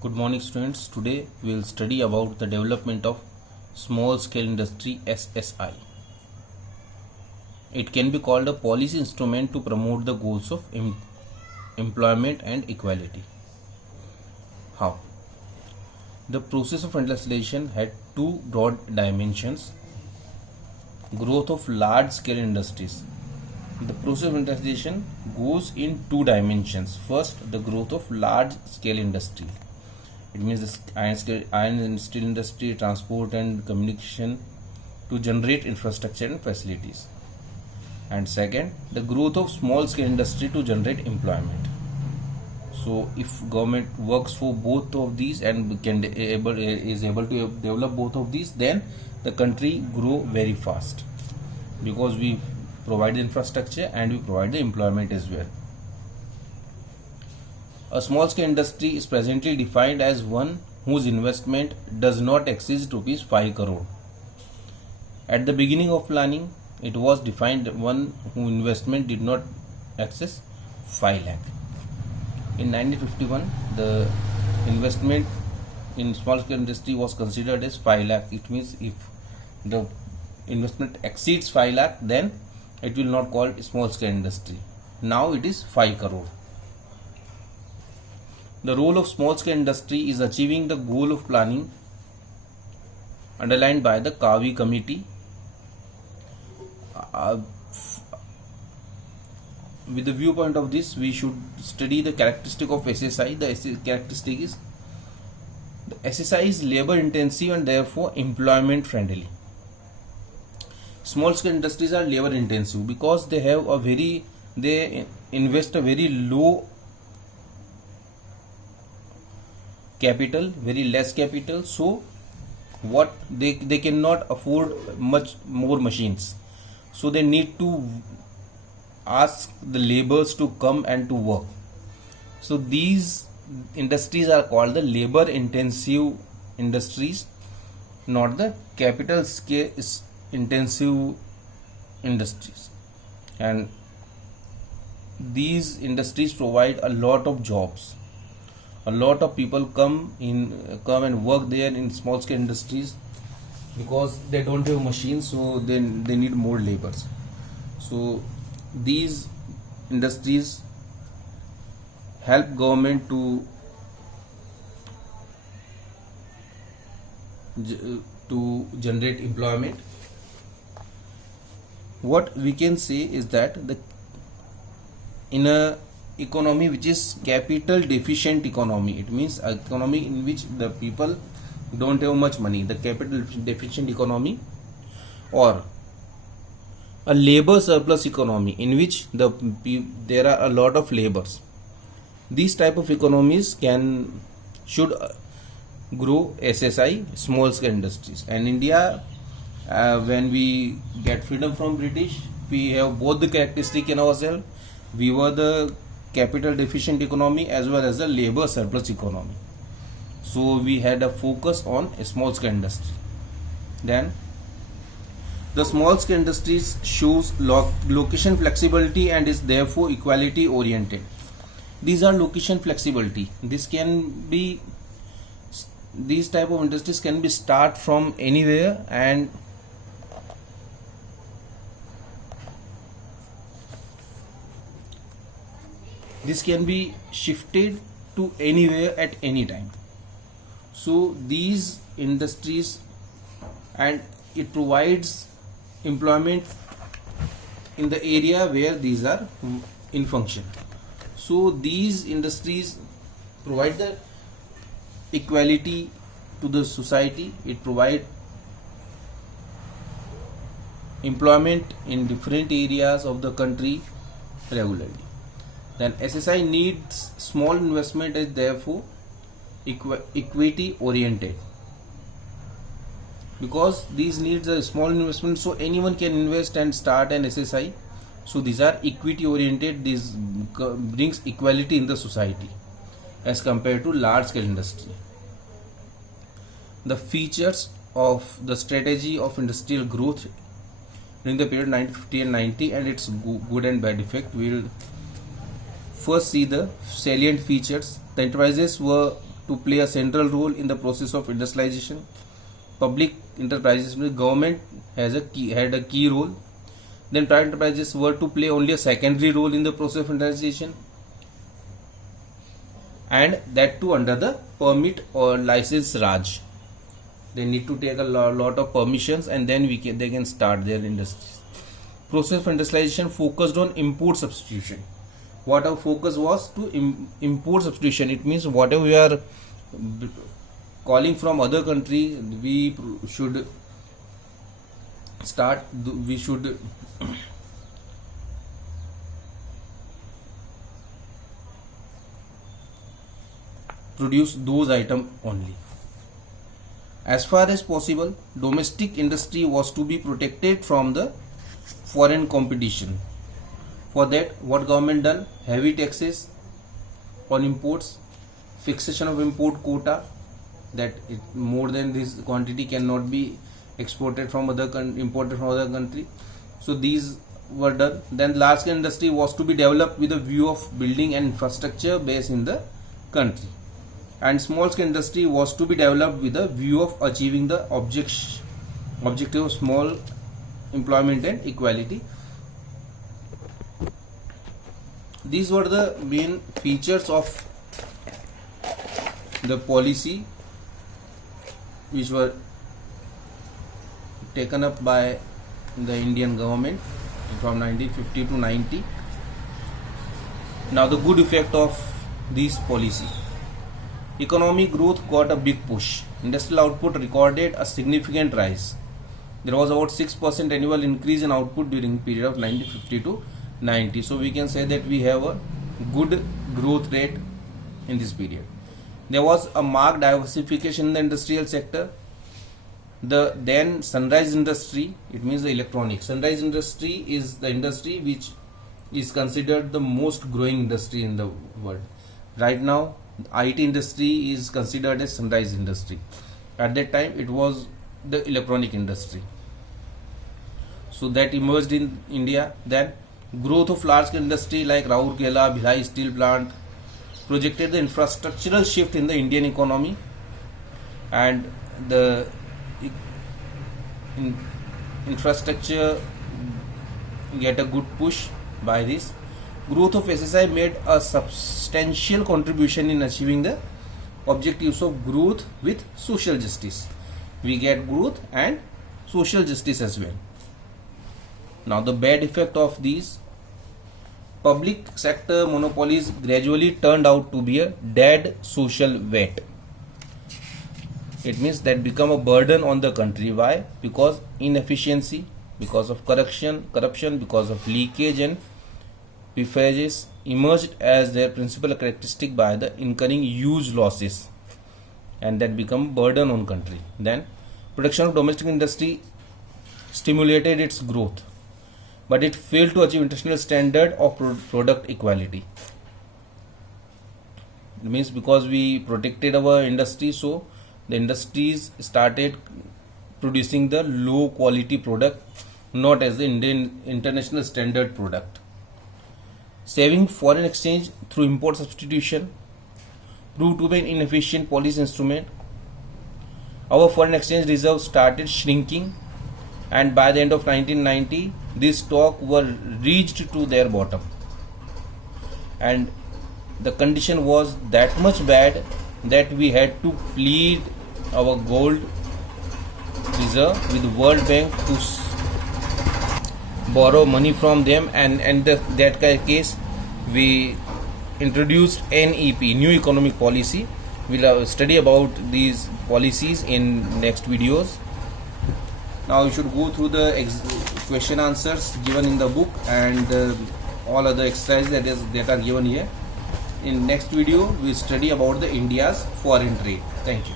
Good morning students. Today we will study about the development of small scale industry SSI. It can be called a policy instrument to promote the goals of employment and equality. How? The process of industrialization had two broad dimensions. Growth of large scale industries. The process of industrialization goes in two dimensions. First, the growth of large scale industry. It means the iron and steel industry, transport and communication to generate infrastructure and facilities. And second, the growth of small scale industry to generate employment. So if government works for both of these and is able to develop both of these, then the country grow very fast, because we provide the infrastructure and we provide the employment as well. A small scale industry is presently defined as one whose investment does not exceed rupees 5 crore. At the beginning of planning, it was defined one whose investment did not exceed 5 lakh. In 1951, the investment in small scale industry was considered as 5 lakh. It means if the investment exceeds 5 lakh, then it will not call small scale industry. Now it is 5 crore. The role of small scale industry is achieving the goal of planning underlined by the Kavi committee. With the viewpoint of this, we should study the characteristic of SSI. The characteristic is the SSI is labor intensive and therefore employment friendly. Small scale industries are labor intensive because they invest a very low capital, very less capital, so what they cannot afford much more machines, so they need to ask the laborers to come and to work. So these industries are called the labor intensive industries, not the capital scale intensive industries. And these industries provide a lot of jobs. A lot of people come and work there in small scale industries because they don't have machines, so they need more laborers. So these industries help government to generate employment. What we can say is that in a economy which is capital deficient economy, it means an economy in which the people don't have much money, the capital deficient economy, or a labor surplus economy in which there are a lot of laborers. These type of economies should grow SSI, small scale industries. And India, when we get freedom from British, we have both the characteristic in ourselves. We were the capital deficient economy as well as the labor surplus economy, so we had a focus on a small scale industry. Then the small scale industries shows location flexibility and is therefore equality oriented. These are location flexibility. These type of industries can be start from anywhere, and this can be shifted to anywhere at any time. So these industries, and it provides employment in the area where these are in function. So these industries provide the equality to the society. It provides employment in different areas of the country regularly. Then SSI needs small investment, is therefore equity oriented, because these needs a small investment, so anyone can invest and start an SSI. So these are equity oriented. This brings equality in the society as compared to large scale industry. The features of the strategy of industrial growth during the period 1950 and 90 and its good and bad effect. We will first see the salient features. The enterprises were to play a central role in the process of industrialization. Public enterprises, government had a key role. Then private enterprises were to play only a secondary role in the process of industrialization, and that too under the permit or license Raj. They need to take a lot of permissions, and then they can start their industries. Process of industrialization focused on import substitution. What our focus was to import substitution. It means whatever we are calling from other country, we should produce those items only. As far as possible, domestic industry was to be protected from the foreign competition. For that, what government done? Heavy taxes on imports, fixation of import quota, that more than this quantity cannot be imported from other country. So these were done. Then large scale industry was to be developed with a view of building an infrastructure base in the country, and small scale industry was to be developed with a view of achieving the objective of small employment and equality. These were the main features of the policy which were taken up by the Indian government from 1950 to 90. Now the good effect of this policy. Economic growth got a big push. Industrial output recorded a significant rise. There was about 6% annual increase in output during the period of 1950 to 90. So we can say that we have a good growth rate in this period. There was a marked diversification in the industrial sector. The then sunrise industry, it means the electronics. Sunrise industry is the industry which is considered the most growing industry in the world. Right now, IT industry is considered as sunrise industry. At that time, it was the electronic industry. So that emerged in India. Then growth of large scale industry like Rourkela, Bhilai steel plant projected the infrastructural shift in the Indian economy, and the infrastructure get a good push by this. Growth of SSI made a substantial contribution in achieving the objectives of growth with social justice. We get growth and social justice as well. Now the bad effect of these: public sector monopolies gradually turned out to be a dead social weight. It means that become a burden on the country. Why? Because inefficiency, because of corruption, because of leakage and pilferages emerged as their principal characteristic by the incurring huge losses, and that become burden on country. Then production of domestic industry stimulated its growth, but it failed to achieve international standard of product equality. It means because we protected our industry, so the industries started producing the low quality product, not as the Indian international standard product. Saving foreign exchange through import substitution proved to be an inefficient policy instrument. Our foreign exchange reserves started shrinking, and by the end of 1990, these stock were reached to their bottom, and the condition was that much bad that we had to plead our gold reserve with the World Bank to borrow money from them, and in that case we introduced NEP, New Economic Policy. We'll study about these policies in next videos. Now you should go through the question answers given in the book and all other exercises that are given here. In next video we study about the India's foreign trade. Thank you.